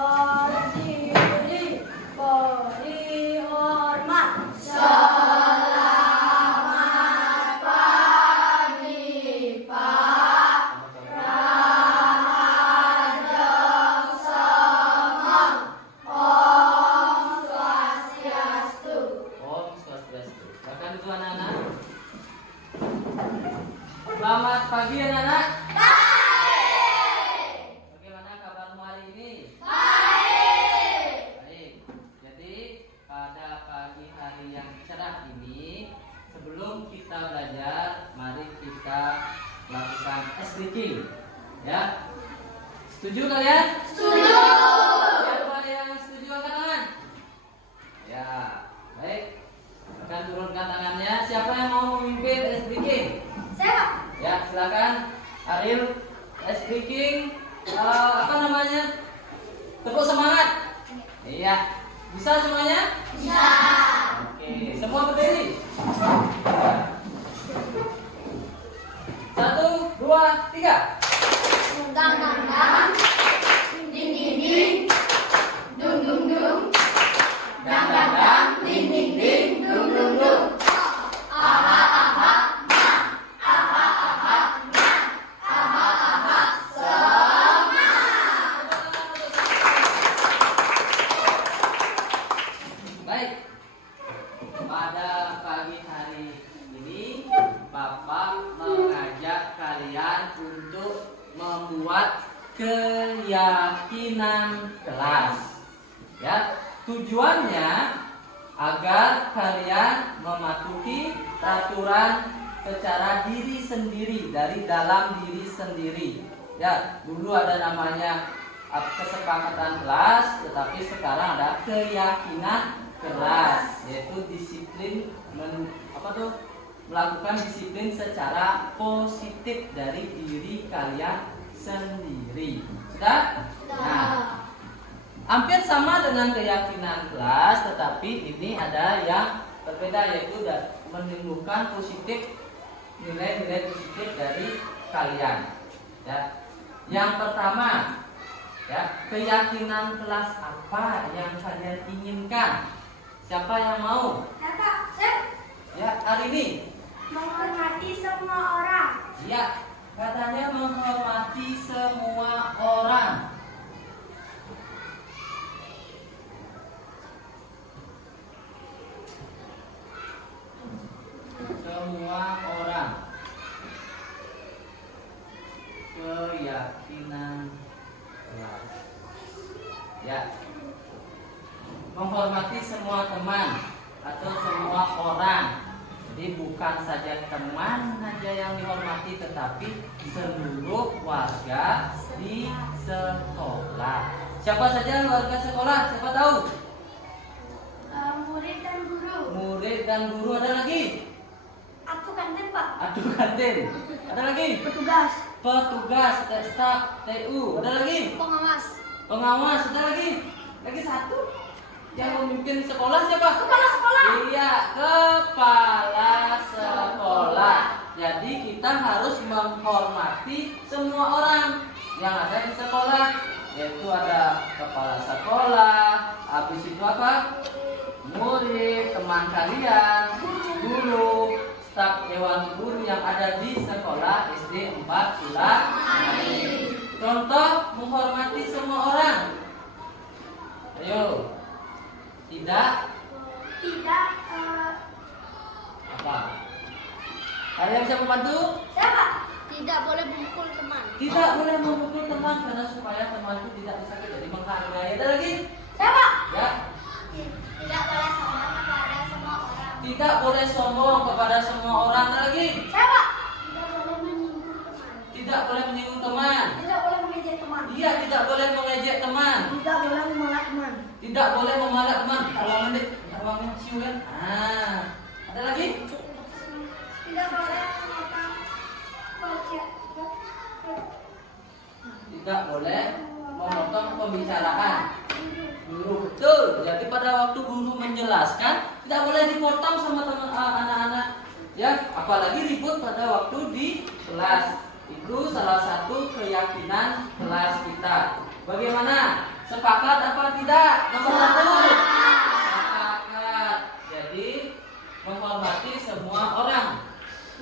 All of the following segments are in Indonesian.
Berdiri, beri hormat. Om Swastiastu. Silakan itu anak-anak. Selamat pagi anak-anak. Bagaimana kabarmu hari ini? Baik. Jadi pada pagi hari yang cerah ini, sebelum kita belajar, mari kita lakukan stretching. Ya. Setuju kalian? Setuju. Siapa yang setuju angkat tangan? Ya, baik. Akan turunkan tangannya. Siapa yang mau memimpin stretching? Saya, Ya, silakan. Ariel, stretching. Apa namanya? Tepuk semangat. Iya. Bisa semuanya? Bisa. Oke, semua berdiri. 1, 2, 3. dang dang dang, ding ding ding, dung dung dung, Dang dang dang, ding ding ding, dung dung dung. aha aha, aha aha, aha aha, Baik. Pada pagi hari ini Bapak mengajak kalian untuk membuat keyakinan kelas. Ya, tujuannya agar kalian mematuhi peraturan secara diri sendiri, dari dalam diri sendiri. Ya, dulu ada namanya kesepakatan kelas, tetapi sekarang ada keyakinan kelas, yaitu disiplin melakukan disiplin secara positif dari diri kalian sendiri. Sudah? Nah, hampir sama dengan keyakinan kelas, tetapi ini ada yang berbeda, yaitu menumbuhkan positif, nilai-nilai positif dari kalian. Ya. Yang pertama, ya, keyakinan kelas apa yang kalian inginkan? Siapa yang mau? Saya Ya, hari ini. menghormati semua orang. Ya, katanya menghormati semua orang. Semua orang. Keyakinan kelas. Ya. Menghormati semua teman atau semua orang. Jadi bukan saja teman saja yang dihormati, tetapi seluruh warga di sekolah. Siapa saja warga sekolah? Siapa tahu? Murid dan guru. Murid dan guru, ada lagi? Aku kantin, Pak. Aduh, kantin. Ada lagi? Petugas. Petugas, staf, TU. Ada lagi? Pengawas. Pengawas. Ada lagi? Lagi satu. Yang memimpin sekolah siapa? Kepala sekolah. Iya, kepala sekolah. Jadi kita harus menghormati semua orang yang ada di sekolah, yaitu ada kepala sekolah, habis itu apa? Murid, teman kalian, guru, staf dewan guru yang ada di sekolah SD 4 Surabaya. Contoh menghormati semua orang. Ayo. Tidak apa? Ada yang bisa membantu? Siapa? Tidak boleh memukul teman. Tidak boleh memukul teman, karena supaya teman itu tidak disakiti. Jadi menghargai. Ada lagi? Siapa? Ya. Tidak boleh sombong kepada semua orang. Tidak boleh sombong kepada semua orang. Ada lagi? Siapa? Tidak boleh menyinggung teman. Tidak boleh menyinggung teman. Tidak boleh mengejek teman. Iya, tidak boleh mengejek teman. Tidak boleh memalak teman. Tidak boleh memalak teman. Ruangan siulan. Ada lagi? Tidak boleh memotong Tidak boleh memotong pembicaraan guru. Betul. Jadi pada waktu guru menjelaskan, tidak boleh dipotong sama Ya, apalagi ribut pada waktu di kelas. Itu salah satu keyakinan kelas kita. Bagaimana? Sepakat apa tidak? Nomor 1. Sepakat. Jadi menghormati semua orang.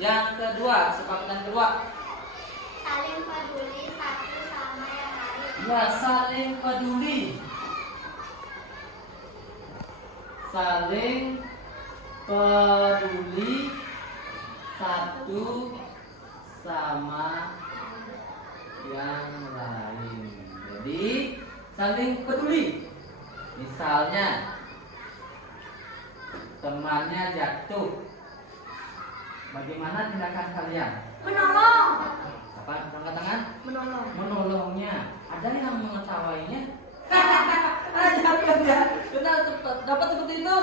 Yang kedua, sepakatan kedua. Saling peduli satu sama yang lain. Ya, saling peduli. Saling peduli satu sama yang lain. Jadi saling peduli. Misalnya temannya jatuh, bagaimana tindakan kalian? Menolong. Apa? Angkat tangan. Menolong. Menolongnya. Ada yang mengetahuinya? Ada. Benar, dapat seperti itu?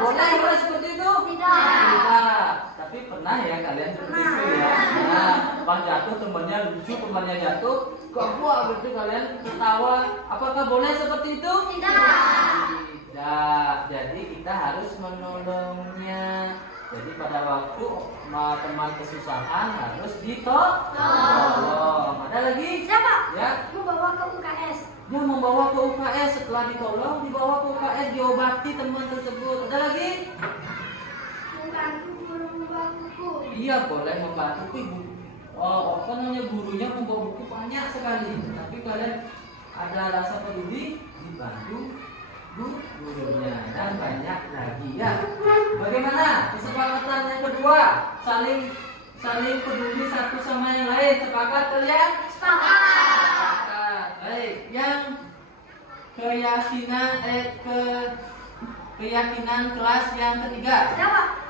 Boleh seperti itu? Tidak. Tapi pernah ya kalian seperti itu ya? Nah, pas jatuh temannya lucu, temannya jatuh, kok wah gitu kalian ketawa. Apakah boleh seperti itu? Tidak. Jadi kita harus menolongnya. Jadi pada waktu teman kesusahan harus ditolong. Ada lagi? Siapa? Ya. Membawa ke UKS. Dia membawa ke UKS, setelah ditolong dibawa ke UKS, diobati teman tersebut. Ada lagi? Membantu guru membawa buku. Iya, boleh membantu ibu. Oh, apa namanya, gurunya membawa buku banyak sekali. Tapi kalian ada rasa peduli, dibantu gurunya, dan banyak lagi ya. Bagaimana kesepakatan yang kedua? Saling peduli satu sama yang lain. Sepakat kalian? Sepakat. Baik, yang keyakinan kelas yang ketiga. Siapa?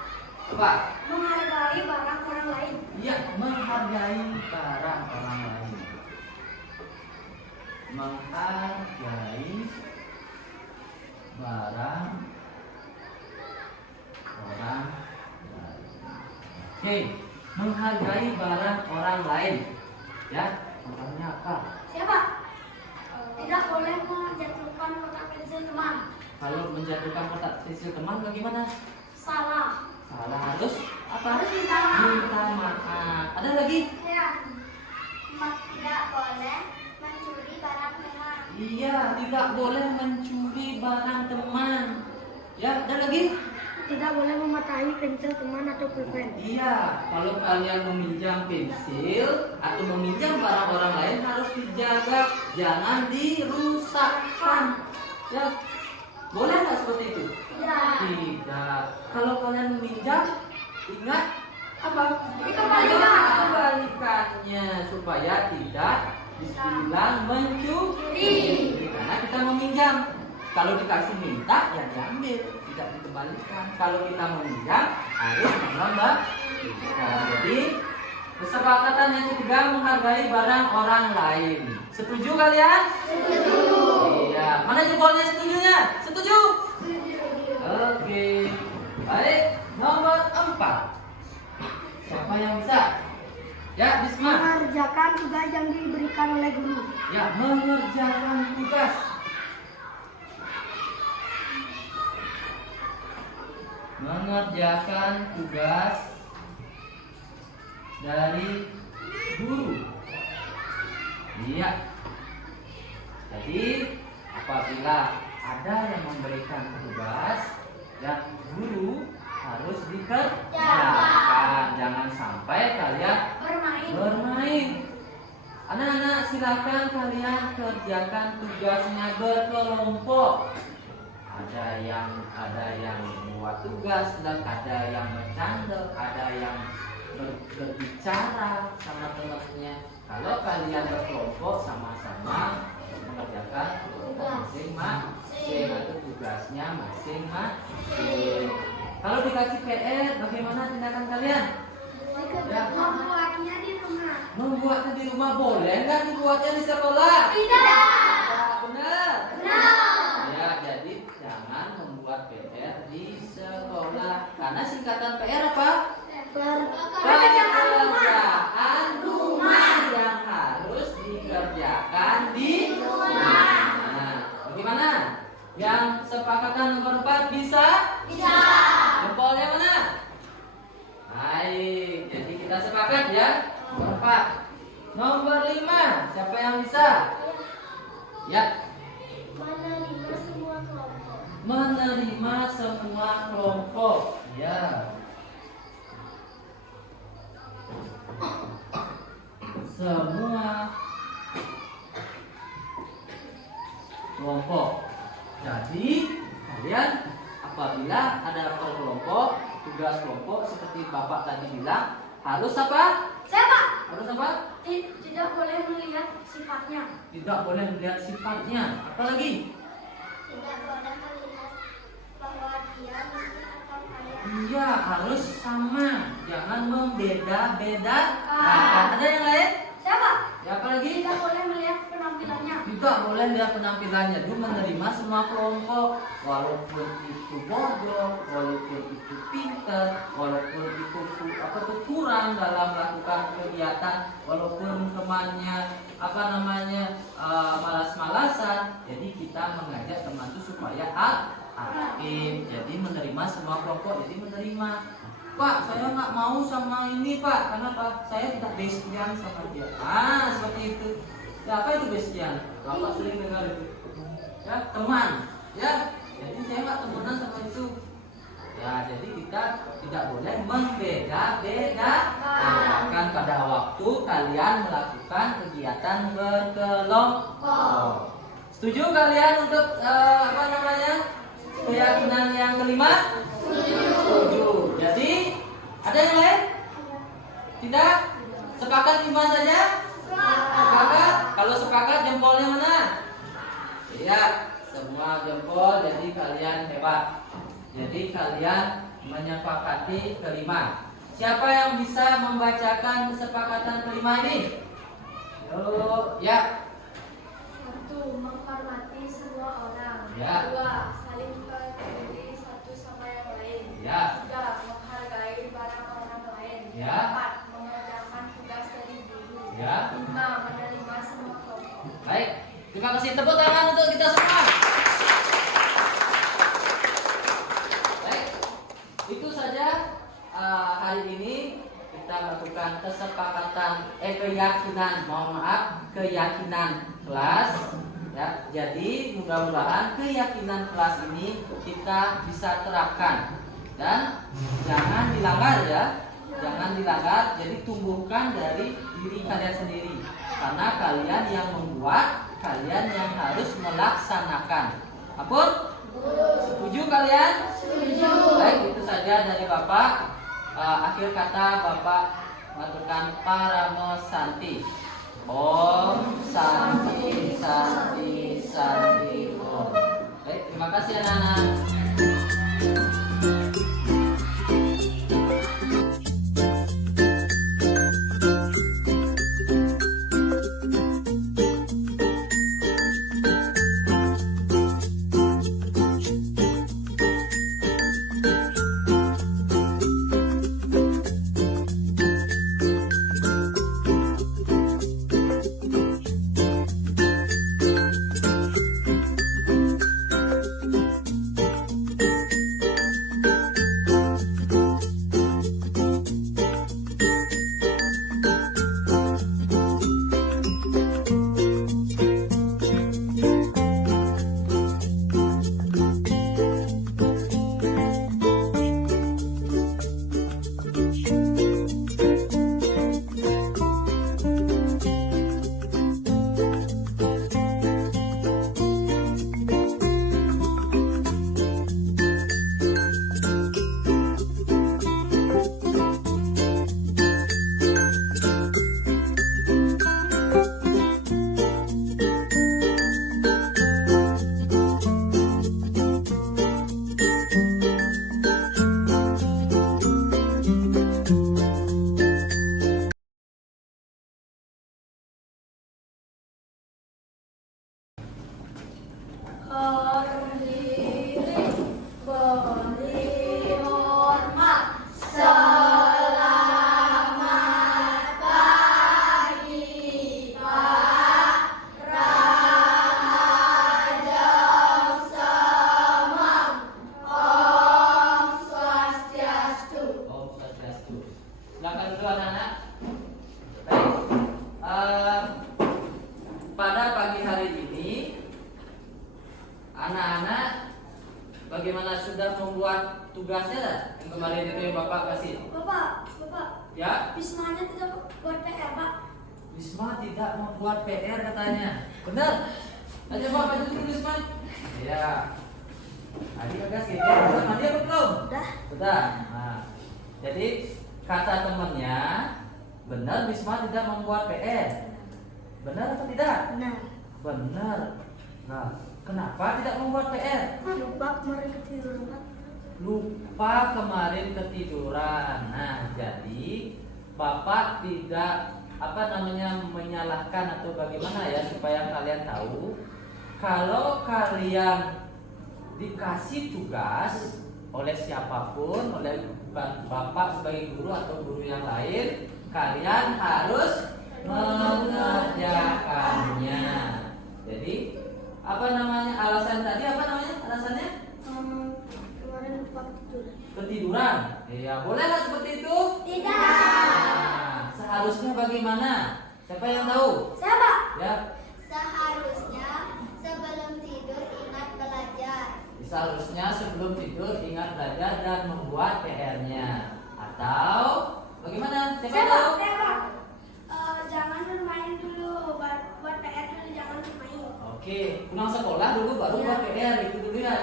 Apa? Menghargai barang orang lain. Iya, menghargai barang orang lain. Menghargai barang orang lain. Oke, menghargai barang orang lain. Ya, contohnya apa? Siapa? Tidak boleh menjatuhkan kotak pensil teman. Kalau menjatuhkan kotak pensil teman bagaimana? Salah. Salah, harus apa? Harus minta maaf. Minta maaf. Ada lagi? Ya. Tidak boleh mencuri barang teman. Iya, tidak boleh mencuri barang teman. Ya, ada lagi? Tidak boleh mematahi pensil teman atau pulpen. Iya, kalau kalian meminjam pensil atau meminjam barang orang lain harus dijaga, jangan dirusakkan. Ya, boleh nggak seperti itu? Tidak. Tidak. Kalau kalian meminjam, ingat apa? Dikembalikan. Kembalikannya supaya tidak dibilang mencuri. Karena kita meminjam. Kalau dikasih minta, ya diambil, tidak dikembalikan. Kalau kita meminjam, harus mengembalikan. Jadi kesepakatan yang ketiga, menghargai barang orang lain. Setuju kalian? Setuju. Iya. Mana jempolnya setujunya? Setuju? Oke. Baik, nomor 4. Siapa yang bisa? Ya, Bisma. Mengerjakan tugas yang diberikan oleh guru. Ya, mengerjakan tugas. Mengerjakan tugas dari guru. Iya. Jadi apabila ada yang memberikan tugas, ya guru harus dikerjakan. Jangan sampai kalian bermain. Anak-anak, silakan kalian kerjakan tugasnya berkelompok. Ada yang buat tugas, dan ada yang bercanda, ada yang berbicara sama temannya. Kalau kalian berkelompok sama-sama mengerjakan masing-masing atau tugasnya masing-masing. Kalau dikasih PR, bagaimana tindakan kalian? Ya. Membuatnya di rumah. Membuatnya di rumah boleh nggak dibuatnya di sekolah? Tidak. Benar. Benar. Ya, jadi jangan membuat PR di sekolah. Karena singkatan PR apa? Pekerjaan rumah yang harus dikerjakan di rumah. Nah, bagaimana? Yang sepakatan nomor 4 bisa? Bisa. Jempolnya mana? Pak. Nomor 5, siapa yang bisa? Ya. Menerima semua kelompok. Menerima semua kelompok. Ya. Semua kelompok. Jadi kalian apabila ada per kelompok, tugas kelompok seperti Bapak tadi bilang harus apa? Siapa? Harus apa? Tidak boleh melihat sifatnya. Tidak boleh melihat sifatnya. Apalagi? Tidak boleh melihat bahwa dia miskin atau kaya. Iya, harus sama. Jangan membeda-bedakan. Ada yang lain? Siapa? Ya, apalagi? Tidak boleh melihat penampilannya. Tidak boleh lihat penampilannya. Dia menerima semua kelompok, walaupun itu bodoh, walaupun itu pintar, walaupun itu kurang dalam melakukan kegiatan, walaupun temannya malas-malasan. Jadi kita mengajak teman itu supaya aktif. Jadi menerima semua kelompok. Jadi menerima. Pak, saya nggak mau sama ini Pak, karena Pak saya tidak bestian sama dia. Seperti itu. Ya, apa itu bestian? Bapak sering dengar itu. Ya, teman. Ya, jadi saya nggak temenan sama itu. Ya, jadi kita tidak boleh membeda-bedakan pada waktu kalian melakukan kegiatan berkelompok. Setuju kalian untuk keyakinan yang kelima? Setuju. Jadi ada yang lain? Tidak? Sepakat lima saja? Sepakat? Kalau sepakat jempolnya mana? Iya, semua jempol. Jadi kalian hebat. Jadi kalian menyepakati kelima. Siapa yang bisa membacakan kesepakatan kelima ini? Yuk, ya. 1. Menghormati semua orang. Ya. 2. Saling peduli satu sama yang lain. Ya. 3. Menghargai barang orang lain. Ya. 4. Mengerjakan tugas dari guru. Ya. 5. Menerima semua kelompok. Baik, terima kasih. Tepuk tangan untuk kita semua. Baik, itu saja hari ini kita lakukan keyakinan kelas. Ya, jadi mudah-mudahan keyakinan kelas ini kita bisa terapkan dan jangan dilanggar ya. Jangan dilanggar, jadi tumbuhkan dari diri kalian sendiri. Karena kalian yang membuat, kalian yang harus melaksanakan. Ampun? Setuju kalian? Setuju. Baik, itu saja dari Bapak. Akhir kata Bapak mengatakan Paramo Santi. Om Santi Santi Santi Om. Baik, terima kasih anak-anak. Silakan dulu anak-anak. Baik. nggak? Yang kemarin itu yang Bapak kasih. Bapak, Ya, Bismanya tidak buat PR, Pak. Wisma tidak membuat PR katanya. Benar? Ayo Bapak dulu Wisma. Iya. Tadi kagak sih. Mandi apa belum? Udah. Sudah. Nah, jadi kata temannya, benar Wisma tidak membuat PR. Benar atau tidak? Benar. Benar. Nah, kenapa tidak membuat PR? Lupa kemarin ketiduran, Pak. Lupa kemarin ketiduran. Nah, jadi Bapak tidak menyalahkan atau bagaimana ya, supaya kalian tahu kalau kalian dikasih tugas oleh siapapun, oleh Bapak sebagai guru atau guru yang lain, kalian harus mengerjakannya. Jadi alasan tadi apa namanya? Alasannya Kemarin lupa ketiduran. ketiduran. Iya, boleh nggak seperti itu? Tidak. Nah, seharusnya bagaimana? Siapa yang tahu? Siapa? Ya, Seharusnya sebelum tidur ingat belajar. seharusnya sebelum tidur ingat belajar dan membuat PR-nya. Atau bagaimana? Siapa yang tahu? Siapa? Jangan bermain dulu, buat PR dulu, jangan bermain. Oke, pulang sekolah dulu baru Ya. buat PR itu dulu ya.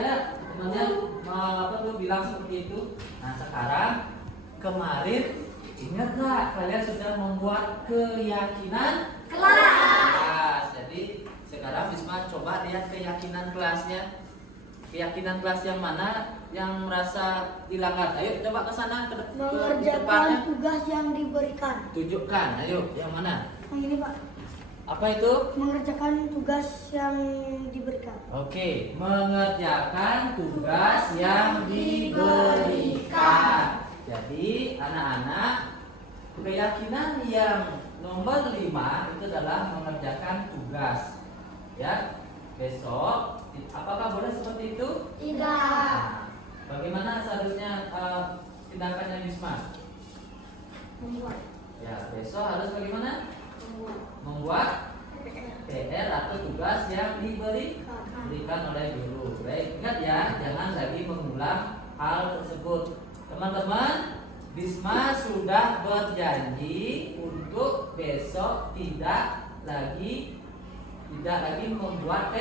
Temannya bilang seperti itu. Nah, sekarang kemarin ingat nggak kalian sudah membuat keyakinan kelas. Jadi sekarang Bisma coba lihat keyakinan kelasnya. Keyakinan kelas yang mana yang merasa dilanggar? Ayo coba ke sana ke depannya. Mengerjakan tugas yang diberikan. Tunjukkan, ayo yang mana? Yang ini, Pak. Apa itu? Mengerjakan tugas yang diberikan. Oke, mengerjakan tugas yang diberikan. Jadi anak-anak, keyakinan yang nomor 5 itu adalah mengerjakan tugas. Ya, besok apakah boleh seperti itu? Tidak. Nah, bagaimana seharusnya tindakannya Bisma? Membuat. Ya, besok harus bagaimana? Membuat PR atau tugas yang diberikan oleh guru. Baik, ingat ya, jangan lagi mengulang hal tersebut. Teman-teman, Bisma sudah berjanji untuk besok tidak lagi membuat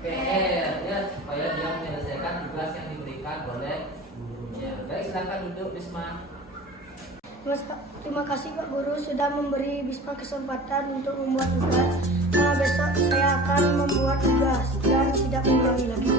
PR ya, supaya dia menyelesaikan tugas yang diberikan oleh gurunya. Baik, silakan duduk Bisma. Terima kasih Pak Guru sudah memberi Bisma kesempatan untuk membuat tugas. Besok saya akan membuat tugas dan tidak mengulangi lagi.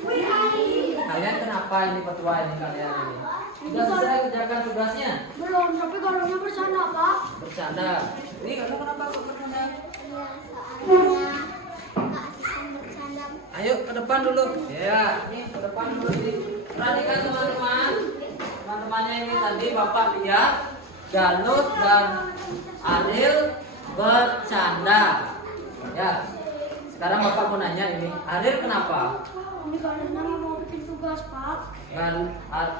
Kalian kenapa ini petua ini kalian ini? Sudah selesai kerjakan tugasnya? Belum, tapi galonnya bercanda Pak. Bercanda. Ini kamu kenapa kok bercanda? Ya, soalnya Kak Asisten bercanda. Ayo ke depan dulu. Ya, ini ke depan dulu ini. Perhatikan teman-teman. Teman-temannya ini tadi Bapak lihat Galut dan Ariel bercanda. Ya. Sekarang Bapak mau nanya ini, Ariel kenapa? Ini galonnya nggak mau bikin tugas Pak.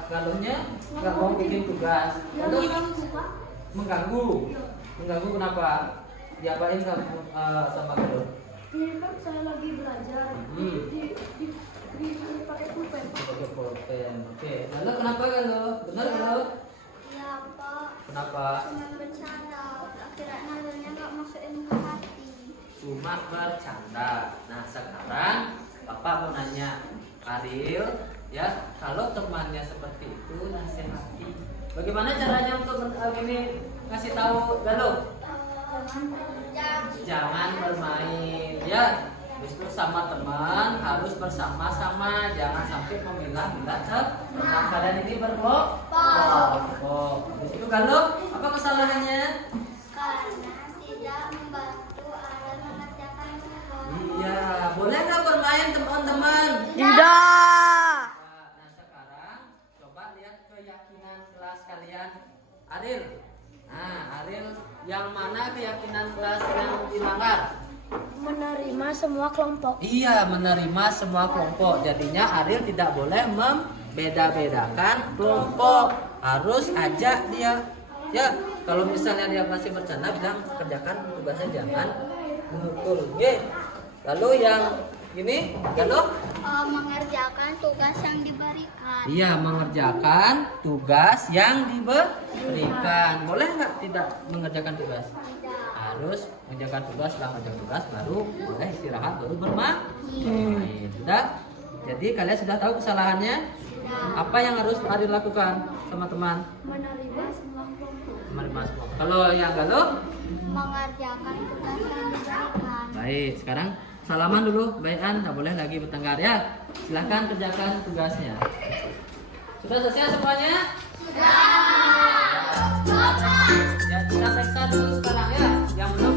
Galuhnya nggak mau bikin tugas. Dia Terus mengganggu Pak. mengganggu. Mengganggu kenapa? Diapain kamu sama Galuh? Ini kan saya lagi belajar. Pakai pulpen Pak. Pakai pulpen. Oke. Lalu kenapa Galuh? Benar Galuh? Ya Pak, Kenapa? cuma bercanda. Akhirnya nalurnya nggak masukin ke hati. Cuma bercanda. Nah, sekarang Bapak mau nanya Ariel, ya, kalau temannya seperti itu nasihati. Bagaimana caranya untuk gini ngasih tahu Galuh? Jangan bermain, ya. Justru sama teman harus bersama-sama, jangan sampai memilah-milah teman kalian ini berkelompok. Habis itu Galuh, apa kesalahannya? Karena tidak membantu Ariel mengerjakan tugas. Iya, boleh nggak bermain teman-teman? Tidak. Nah, sekarang coba lihat keyakinan kelas kalian. Aril. Nah, Aril, yang mana keyakinan kelas yang dilanggar? Menerima semua kelompok. Iya, menerima semua kelompok. Jadinya Aril tidak boleh membeda-bedakan kelompok. Harus ajak dia. Ya, kalau misalnya dia masih bercanda, bilang kerjakan tugasnya, jangan memukul. Oke. Lalu yang ini, lalu Mengerjakan tugas yang diberikan. iya, mengerjakan tugas yang diberikan. Boleh nggak tidak mengerjakan tugas? Harus mengerjakan tugas. Setelah mengerjakan tugas baru boleh istirahat, baru bermain. Sudah? Jadi kalian sudah tahu kesalahannya? Apa yang harus Aril lakukan sama teman? Menerima semua kelompok. Menerima semua. Kalau yang galuh? Mengerjakan tugas yang diberikan. Baik, sekarang salaman dulu, bayan, nggak boleh lagi bertengkar ya. Silahkan kerjakan tugasnya. Sudah selesai semuanya? Sudah. Ya, kita periksa dulu sekarang ya. Yang belum